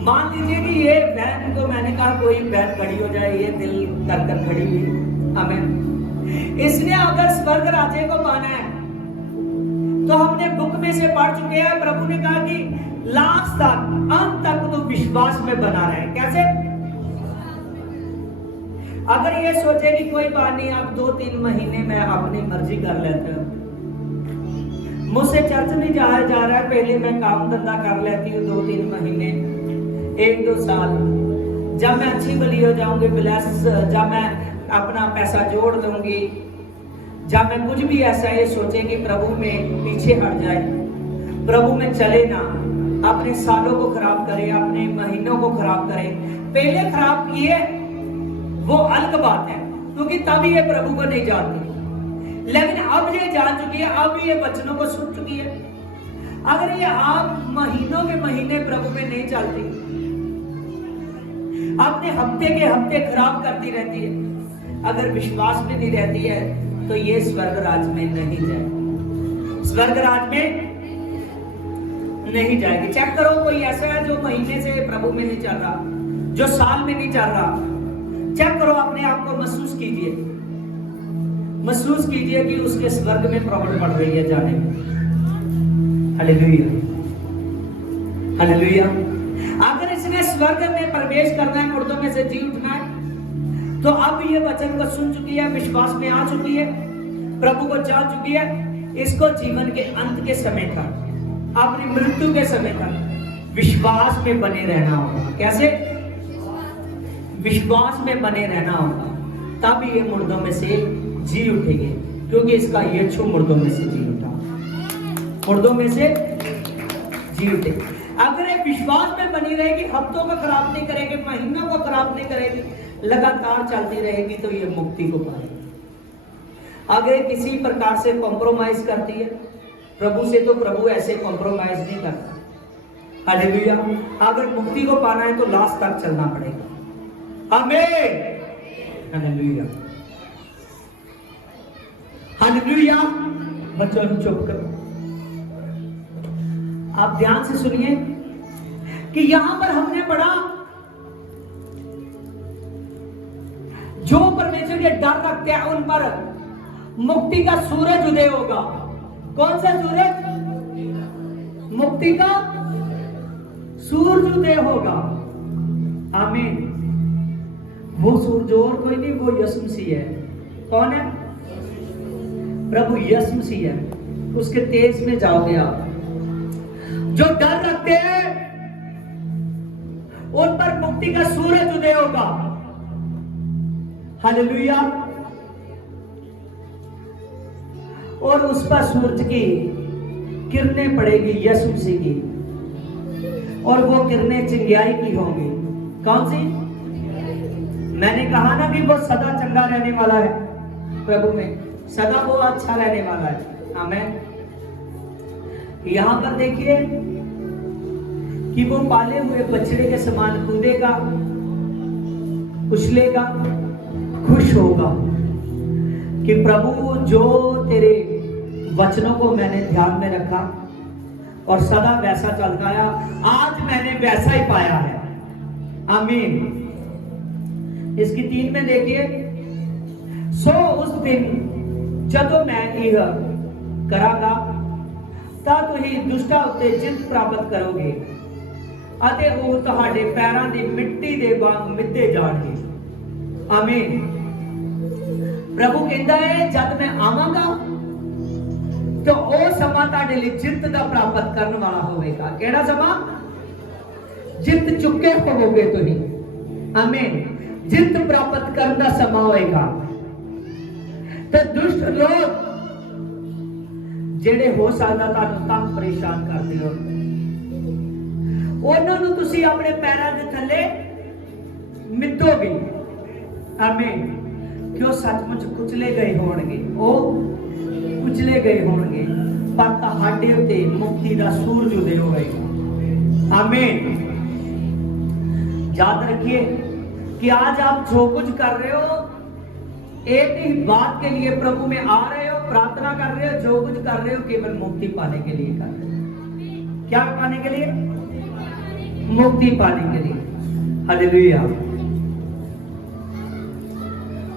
मान लीजिए कि ये बहन को मैंने कहा कोई बहन खड़ी हो जाए, ये दिल कर खड़ी हुई। आमीन। इसने अगर स्वर्ग राज्य को पाना है तो हमने बुक में से पढ़ चुके हैं, प्रभु ने कहा कि लास्ट तक, अंत तक तो विश्वास में बना रहे। कैसे? अगर ये सोचे कि कोई बात नहीं, अब 2-3 महीने में अपनी मर्जी कर लेते हो, मुझसे चर्च नहीं जाया जा रहा है, पहले मैं काम धंधा कर लेती हूँ 2-3 महीने, 1-2 साल, जब मैं अच्छी भली हो जाऊंगी, ब्लेस, जब मैं अपना पैसा जोड़ दूंगी, जब मैं कुछ भी ऐसा ये सोचे कि प्रभु में पीछे हट जाए, प्रभु में चले ना, अपने सालों को खराब करे, अपने महीनों को खराब करे, पहले खराब किए वो अलग बात है, क्योंकि तभी ये प्रभु को नहीं जानती। लेकिन अब ये जान चुकी है, अब ये वचनों को सुन चुकी है। अगर ये आप महीनों के महीने प्रभु में नहीं चलती, अपने हफ्ते के हफ्ते खराब करती रहती है, अगर विश्वास में नहीं रहती है, तो ये स्वर्ग राज में नहीं जाएगी। स्वर्ग राज में नहीं जाएगी। चेक करो, कोई ऐसा है जो महीने से प्रभु में नहीं चल रहा, जो साल में नहीं चल रहा, चेक करो, अपने आप को महसूस कीजिए, महसूस कीजिए कि उसके स्वर्ग में प्रॉब्लम पड़ रही है जाने में। Hallelujah, hallelujah. अगर इसने स्वर्ग में प्रवेश करना है, मुर्दों में से जी उठना है, तो अब ये वचन को सुन चुकी है, विश्वास में आ चुकी है, प्रभु को जान चुकी है, इसको जीवन के अंत के समय तक, अपनी मृत्यु के समय तक विश्वास में बने रहना होगा। कैसे? विश्वास में बने रहना होगा, तब ये मुर्दों में से जी उठेंगे, क्योंकि इसका यीशु मुर्दों में से जी उठा, मुर्दों में से जी उठे। अगर ये विश्वास में बनी रहेगी, हफ्तों को खराब नहीं करेगी, महीनों को खराब नहीं करेगी, लगातार चलती रहेगी, तो ये मुक्ति को पाएगी। अगर किसी प्रकार से कॉम्प्रोमाइज करती है प्रभु से, तो प्रभु ऐसे कॉम्प्रोमाइज नहीं करता। हालेलुया। अगर मुक्ति को पाना है तो लास्ट तक चलना पड़ेगा। आमीन। Hallelujah, hallelujah. बच्चों चुप करो, आप ध्यान से सुनिए कि यहां पर हमने पढ़ा, जो परमेश्वर के डर रखते हैं उन पर मुक्ति का सूरज उदय होगा। कौन सा सूरज? मुक्ति का सूरज उदय होगा। आमीन। वो सूरज और कोई नहीं, वो यीशु मसीह है। कौन है? प्रभु यीशु मसीह है। उसके तेज में जाओगे आप। जो डर रखते हैं उन पर मुक्ति का सूरज उदय होगा। हालेलुया। और उस पर सूरज की किरणें पड़ेगी, यीशु मसीह की, और वो किरणें चिंगाई की होंगी। कौन सी? मैंने कहा ना कि वो सदा चंगा रहने वाला है, प्रभु में सदा वो अच्छा रहने वाला है। आमीन। यहां पर देखिए कि वो पाले हुए बछड़े के समान कूदेगा, उछलेगा, खुश होगा कि प्रभु जो तेरे वचनों को मैंने ध्यान में रखा और सदा वैसा चलता आया, आज मैंने वैसा ही पाया है। आमीन। इसकी 3 में देखिए, सो उस दिन जदों मैं यह करागा ता तुही दुष्टा उत्ते जित प्राप्त करोगे। ਅਤੇ ਉਹ ਤੁਹਾਡੇ ਪੈਰਾਂ ਦੀ ਮਿੱਟੀ ਦੇ ਵਾਂਗ ਮਿੱਧੇ ਜਾਣਗੇ। ਆਮੀਨ। ਪ੍ਰਭੂ ਕਹਿੰਦਾ ਹੈ ਜਦ ਮੈਂ ਆਵਾਂਗਾ तो ਉਹ ਸਮਾਂ ਤੁਹਾਡੇ ਲਈ ਜਿੱਤ ਦਾ ਪ੍ਰਾਪਤ ਕਰਨ ਵਾਲਾ ਹੋਵੇਗਾ। ਕਿਹੜਾ ਸਮਾਂ? ਜਿੱਤ ਚੁੱਕੇ ਹੋਵੋਗੇ ਤੁਸੀਂ। ਆਮੀਨ। ਜਿੱਤ ਪ੍ਰਾਪਤ ਕਰਨ ਦਾ ਸਮਾਂ ਹੋਏਗਾ। ਤੇ ਦੁਸ਼ਟ ਲੋਕ ਜਿਹੜੇ ਹੋ ਸਕਦਾ ਤੁਹਾਨੂੰ ਤੰਗ ਪਰੇਸ਼ਾਨ ਕਰਦੇ ਹੋ, ਉਹਨਾਂ ਨੂੰ ਤੁਸੀਂ ਆਪਣੇ ਪੈਰਾਂ ਦੇ ਥੱਲੇ ਮਿੱਧੋਗੇ। ਆਮੀਨ। ਕਿਉਂ ਸੱਚਮੁੱਚ ਕੁਚਲੇ ਗਏ ਹੋਣਗੇ, ਉਹ ਕੁਚਲੇ ਗਏ होंगे, पर ਤੁਹਾਡੇ ਉੱਤੇ ਮੁਕਤੀ ਦਾ ਸੂਰਜ ਉदय होगा। आमीन। याद रखिए कि आज आप जो कुछ कर रहे हो एक ही बात के लिए प्रभु में आ रहे हो, प्रार्थना कर रहे हो, जो कुछ कर रहे हो केवल मुक्ति पाने के लिए कर रहे हो। क्या पाने के लिए? मुक्ति पाने के लिए। हालेलुया।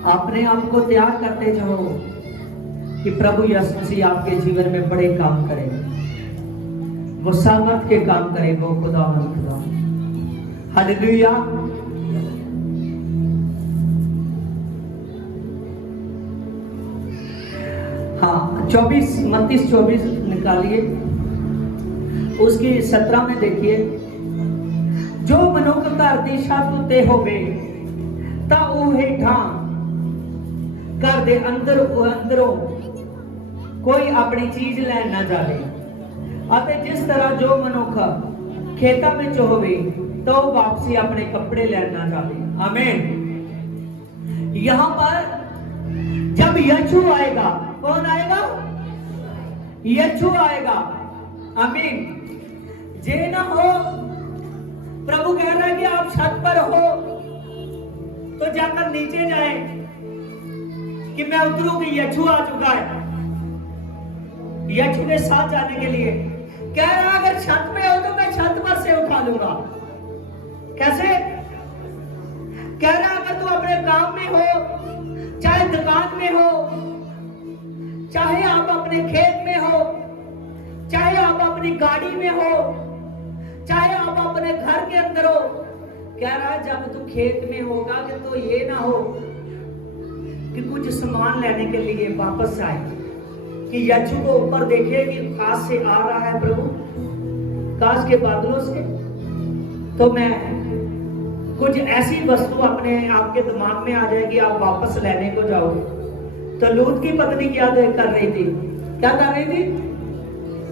अपने आप को त्याग करते जाओ कि प्रभु यीशु मसीह आपके जीवन में बड़े काम करेगा, वो सामर्थ के काम करेगा, वो खुदावंद खुदा। हालेलुया। हाँ, 24 निकालिए, उसकी 17 में देखिए, जो मनुख धरती छत उत्ते होवे तां ओह हेठां घर दे अंदरों कोई अपनी चीज लैन ना जावे, अते जिस तरह जो मनुख खेतां विच होवे तो वापसी अपने कपड़े लैन ना जावे। आमीन। यहां पर जब यीशु आएगा, कौन आएगा? यीशु आएगा। आमीन। जे ना हो, प्रभु कह रहा है कि आप छत पर हो तो जाकर नीचे जाए कि मैं उतरूं कि यीशु आ चुका है। यीशु के साथ जाने के लिए कह रहा अगर छत पे हो तो मैं छत पर से उठा लूंगा। कैसे? कह रहा अगर तू अपने काम में हो, चाहे दुकान में हो, चाहे आप अपने खेत में हो, चाहे आप अपनी गाड़ी में हो, चाहे आप अपने घर के अंदर हो, कह रहा जब तू खेत में होगा कि तो ये ना हो कि कुछ सामान लेने के लिए वापस आए, कि यीशु को ऊपर देखे कि काश से आ रहा है प्रभु, काश के बादलों से, तो मैं कुछ ऐसी वस्तु अपने आपके दिमाग में आ जाएगी, आप वापस लेने को जाओगे। तो लूत की पत्नी क्या कर रही थी? क्या कर रही थी?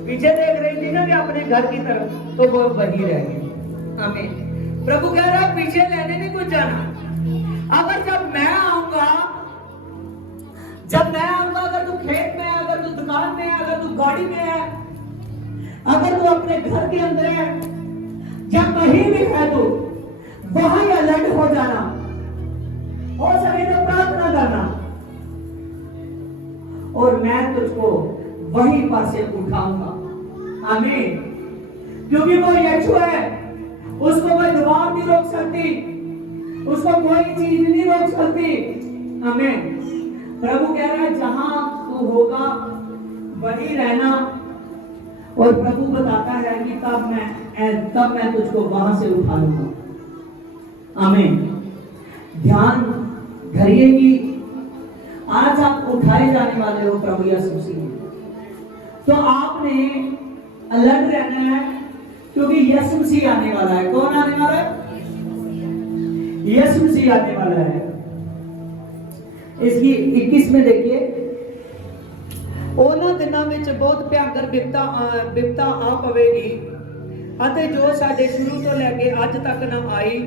पीछे देख रही थी ना कि अपने घर की तरफ, तो वो वही रह गई। आमीन। प्रभु कह रहा पीछे लेने नहीं कुछ जाना। अगर जब मैं आऊंगा, अगर तू खेत में है, अगर तू दुकान में है, अगर तू गाड़ी में है, अगर तू अपने घर के अंदर है, जब कहीं भी है तू वहां अलर्ट हो जाना, हो सके तो प्रार्थना करना, और मैं तुझको वहीं पर से उठाऊंगा। आमीन। क्योंकि वो यीशु है, उसको कोई दबाव नहीं रोक सकती, उसको कोई चीज नहीं रोक सकती। आमीन। प्रभु कह रहा है जहां तू होगा वहीं रहना, और प्रभु बताता है कि तब मैं तुझको वहां से उठा लूंगा। आमीन। ध्यान धरिए कि आज आप उठाए जाने वाले हो प्रभु यीशु मसीह, तो आपने अलर्ट रहना है, क्योंकि यीशु मसीह आने वाला है। कौन आने वाला है? यीशु मसीह आने वाला है। इसकी 21 में देखिए, ਉਹਨਾਂ ਦਿਨਾਂ ਵਿੱਚ ਬਹੁਤ ਭਿਆਨਕ ਵਿਪਤਾ ਆ ਪਵੇਗੀ, ਅਤੇ ਜੋ ਸਾਡੇ ਸ਼ੁਰੂ ਤੋਂ ਲੈ ਕੇ ਅੱਜ ਤੱਕ ਨਾ ਆਈ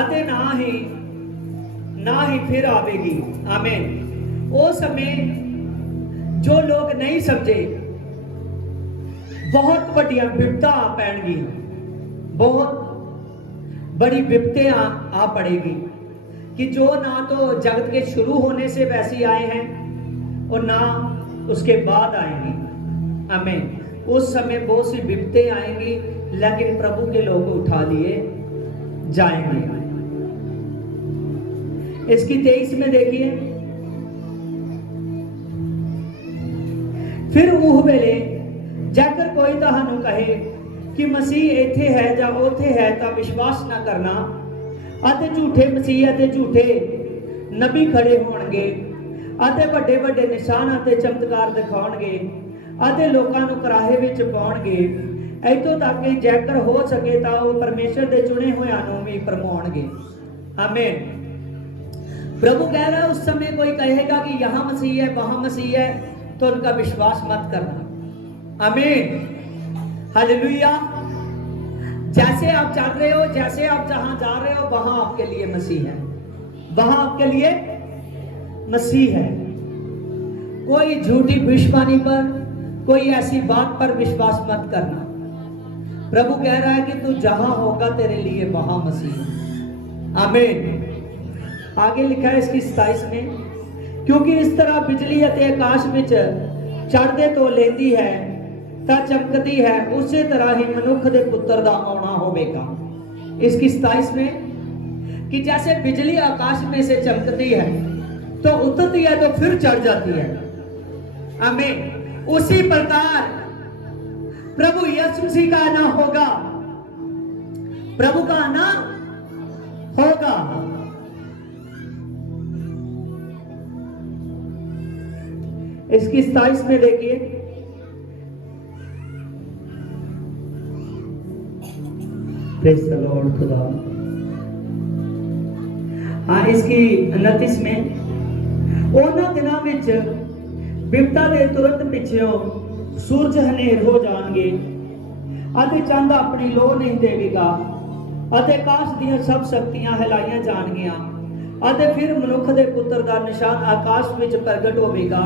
ਅਤੇ ਨਾ ਹੀ ਫਿਰ ਆਵੇਗੀ। ਆਮੀਨ। ਉਹ ਸਮੇਂ ਜੋ ਲੋਕ ਨਹੀਂ ਸਮਝੇ, बहुत ਵੱਡੀਆਂ ਵਿਪਤਾ ਆ ਪੈਣਗੀਆਂ, बहुत बड़ी विपत्तें आ पड़ेगी, कि जो ना तो जगत के शुरू होने से वैसी आए हैं और ना उसके बाद आएंगी। आमीन। उस समय बहुत सी विपत्तें आएंगी, लेकिन प्रभु के लोग उठा लिए जाएंगे। इसकी 23 में देखिए, फिर उह वेले जाकर कोई तुहानू कहे कि मसीह इत्थे है जां उत्थे है तां विश्वास ना करना। अते झूठे मसीह अते झूठे नबी खड़े होणगे अते वड्डे वड्डे निशान अते चमत्कार दिखाउणगे अते लोकां नूं कराहे विच पाउणगे। इत्थों तक कि जैकर हो सके तां वो परमेश्वर दे चुने होयां नूं भी भरमाउणगे। आमीन। प्रभु कह रहा है उस समय कोई कहेगा कि यहाँ मसीह है वहां मसीह है तो उनका विश्वास मत करना। आमीन। हालेलुया। जैसे आप चल रहे हो, जैसे आप जहां जा रहे हो, वहां आपके लिए मसीह है, वहां आपके लिए मसीह है। कोई झूठी भविष्यवाणी पर, कोई ऐसी बात पर विश्वास मत करना। प्रभु कह रहा है कि तू जहां होगा तेरे लिए वहां मसीह है। आमीन। आगे लिखा है इसकी 27 में, क्योंकि इस तरह बिजली अते आकाश विच चढ़दे तो लेंदी है ता चमकती है, उसी तरह ही मनुख दे पुत्र दा आना होवेगा। इसकी 27 में कि जैसे बिजली आकाश में से चमकती है तो उतरती है तो फिर चढ़ जाती है। आमीन। उसी प्रकार प्रभु यीशु मसीह का आना होगा, प्रभु का आना होगा। इसकी 27 में देखिए, प्रेज़ द लॉर्ड। खुदा। हाँ, इसकी 29 में, उन्हां दिनां विच बिपता दे तुरंत पिछेओ सूरज हनेर हो जाणगे अते चंद अपनी लोह नहीं देवेगा अते आकाश दीयां सब शक्तियां हिलाईयां जाणगियां अते फिर मनुख दे पुत्र दा निशान आकाश विच प्रगट होवेगा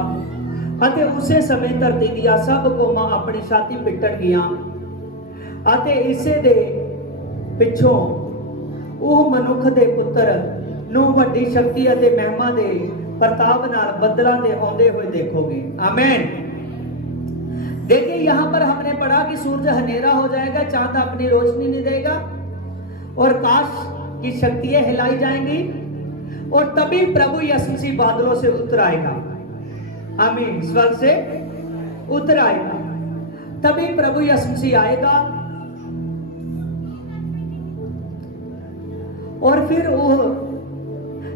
अते उसे समय धरती दियां सब कौमां अपनी छाती पिटणगियां अते इसे दे पिछों ਉਹ ਮਨੁੱਖ ਦੇ ਪੁੱਤਰ ਨੂੰ ਵੱਡੀ शक्ति ਅਤੇ ਮਹਿਮਾ ਦੇ प्रताप नाल बदलां दे आउंदे हुए देखोगे। आमीन। देखिए यहाँ पर हमने पढ़ा कि सूरज हनेरा हो जाएगा, चांद अपनी रोशनी नहीं देगा और आकाश की शक्तियां हिलाई जाएंगी और तभी प्रभु यीशु मसीह बादलों से उतर आएगा। आमीन। स्वर्ग से उतर आएगा, तभी प्रभु यीशु मसीह आएगा और फिर वो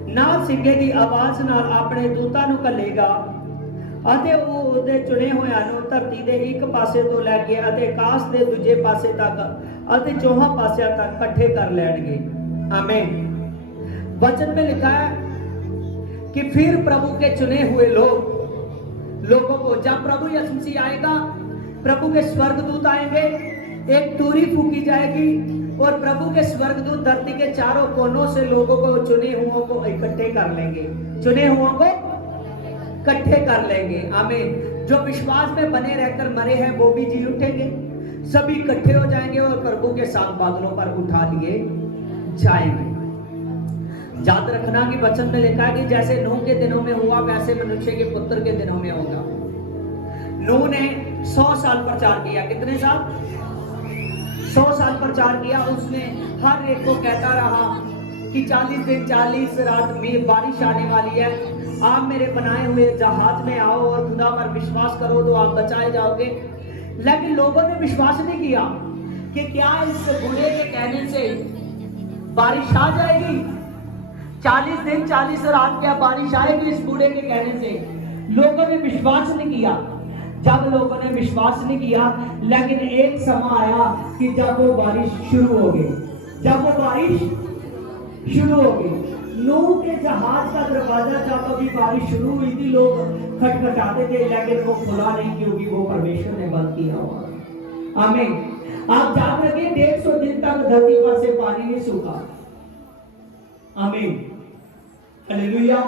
नाल सिंगे दी आवाज नाल अपने दूतां नूं घल्लेगा अते वो उहदे चुने होयां नूं धरती दे एक पासे तो लैके अते आकाश दे दूजे पासे तक अते चौहां पासियां तक इकट्ठे कर लैणगे। आमीन। वचन में लिखा है कि फिर प्रभु के चुने हुए लोगों को, जब प्रभु यीशु मसीह आएगा, प्रभु के स्वर्गदूत आएंगे, एक तुरी फूकी जाएगी और प्रभु के स्वर्गदूत धरती के चारों कोनों से लोगों को, चुने हुओं को इकट्ठे कर लेंगे, चुने हुओं को इकट्ठे कर लेंगे। आमीन। जो विश्वास में बने रहकर मरे हैं वो भी जी उठेंगे, सभी इकट्ठे हो जाएंगे और प्रभु के साथ बादलों पर उठा लिए जाएंगे। याद रखना कि वचन में लिखा है कि जैसे नूह के दिनों में हुआ वैसे मनुष्य के पुत्र के दिनों में होगा। नूह ने 100 साल प्रचार किया। कितने साल? 100 साल प्रचार किया। उसने हर एक को कहता रहा कि 40 दिन 40 रात में बारिश आने वाली है, आप मेरे बनाए हुए जहाज में आओ और खुदा पर विश्वास करो तो आप बचाए जाओगे। लेकिन लोगों ने विश्वास नहीं किया कि क्या इस बूढ़े के कहने से बारिश आ जाएगी। 40 दिन 40 रात क्या बारिश आएगी इस बूढ़े के कहने से? लोगों ने विश्वास नहीं किया। जब लोगों ने विश्वास नहीं किया, लेकिन एक समय आया कि जब वो बारिश शुरू हो गई, जब वो बारिश शुरू हो गई, नूह के जहाज का दरवाजा जब अभी बारिश शुरू हुई थी, लोग खटखटाते थे, लेकिन वो खुला नहीं क्योंकि वो परमेश्वर ने बंद किया हुआ। आमीन। आप याद रखिए 150 दिन तक धरती पर से पानी नहीं सूखा। आमीन। हालेलुया।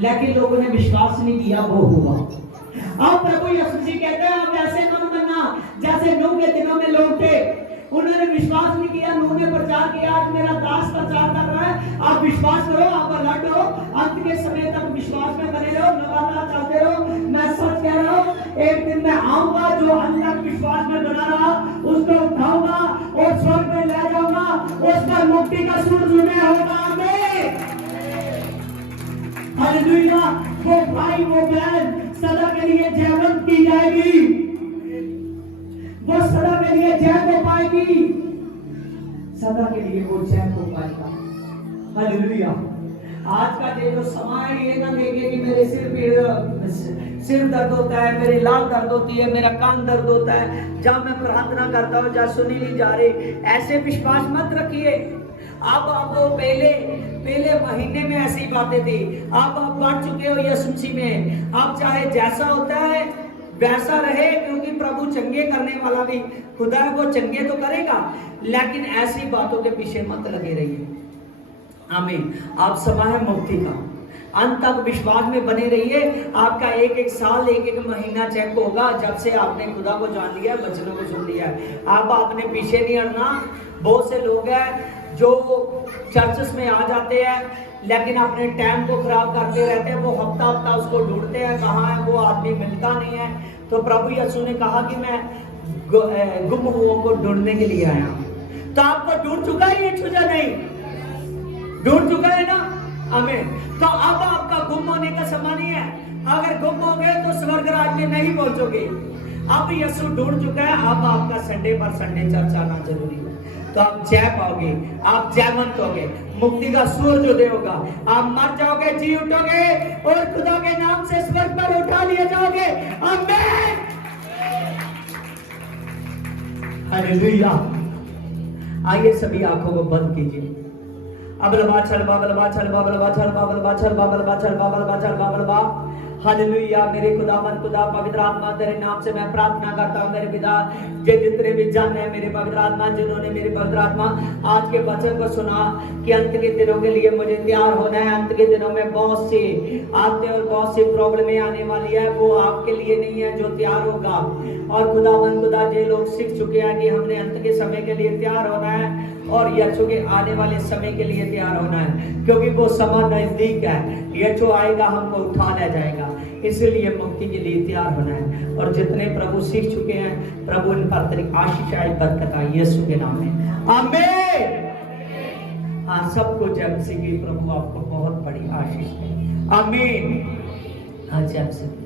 लेकिन लोगों ने विश्वास नहीं किया, वो हुआ। अब प्रभु यीशु मसीह कहते हैं आप ऐसे मत बनना जैसे नूह के दिनों में लोग थे। उन्होंने विश्वास नहीं किया, नूह ने प्रचार किया, आज मेरा दास प्रचार कर रहा है, आप विश्वास करो, आप अलर्ट हो, अंत के समय तक विश्वास में बने रहो, लगातार चलते रहो। मैं सच कह रहा हूँ, एक दिन मैं आऊंगा, जो अभी तक विश्वास में बना रहा उसको उठाऊंगा और स्वर्ग में ले जाऊंगा, उसका मुक्ति का सूरज में होगा। हालेलुया। वो भाई वो बहन सदा के लिए जयवंत की जाएगी, वो सदा लिए जय को पाएगी, सदा के लिए वो जय को पाएगा। हालेलुया। आज का जो समय ये ना देखे कि मेरे सिर दर्द होता है, मेरी लाल दर्द होती है, मेरा कान दर्द होता है, जब मैं प्रार्थना करता हूँ जहाँ सुनी नहीं जा रही, ऐसे विश्वास मत रखिए। अब वो पहले महीने में ऐसी बातें थी, अब आप बढ़ चुके हो यीशु मसीह में। अब चाहे जैसा होता है वैसा रहे, क्योंकि प्रभु चंगे करने वाला भी खुदा को चंगे तो करेगा, लेकिन ऐसी बातों के पीछे मत लगे रहिए। आमीन। आप समय है मुक्ति का, अंत तक विश्वास में बने रहिए। आपका एक साल एक महीना चेक होगा जब से आपने खुदा को जान लिया, वचनों को सुन लिया। अब आपने पीछे नहीं हटना। बहुत से लोग हैं जो चर्चेस में आ जाते हैं लेकिन अपने टाइम को खराब करते रहते हैं। वो हफ्ता उसको ढूंढते हैं, कहाँ है वो आदमी, मिलता नहीं है। तो प्रभु यीशु ने कहा कि मैं गुम हुओं को ढूंढने के लिए आया। तो आपको ढूंढ चुका है, ये छुजा नहीं ढूंढ चुका है ना। आमीन। तो अब आपका गुम होने का समय नहीं है। अगर गुम हो गए तो स्वर्ग राज्य में नहीं पहुंचोगे। अब यीशु ढूंढ चुका है। अब आपका संडे पर संडे चर्च आना जरूरी है, तो आप जय पाओगे, आप जयवंत होगे, मुक्ति का सूरज उदय होगा। आप मर जाओगे, जी उठोगे और खुदा के नाम से स्वर्ग पर उठा लिए जाओगे। आमीन। हालेलुया। आइए सभी आंखों को बंद कीजिए। हालेलुया। मेरे खुदावंद खुदा पवित्र आत्मा, तेरे नाम से मैं प्रार्थना करता हूँ मेरे पिता, जे जितने भी जाने हैं मेरे पवित्र आत्मा, जिन्होंने मेरे पवित्र आत्मा आज के वचन को सुना कि अंत के दिनों के लिए मुझे तैयार होना है। अंत के दिनों में बहुत सी आते और बहुत सी प्रॉब्लमें आने वाली है, वो आपके लिए नहीं है जो तैयार होगा। और खुदावंद खुदा, जे लोग सीख चुके हैं कि हमने अंत के समय के लिए तैयार होना है और यीशु के आने वाले समय के लिए तैयार होना है, क्योंकि वो समय नजदीक है। यीशु आएगा, हमको उठा ले जाएगा, इसलिए मुक्ति के लिए तैयार होना है। और जितने प्रभु सीख चुके हैं, प्रभु इन पर तेरी आशीष आए, बरकत आए, यीशु के नाम में आमीन। हाँ, सबको जय मसीह की प्रभु आपको बहुत बड़ी आशीष दे। आमीन। हाँ, जय मसीह।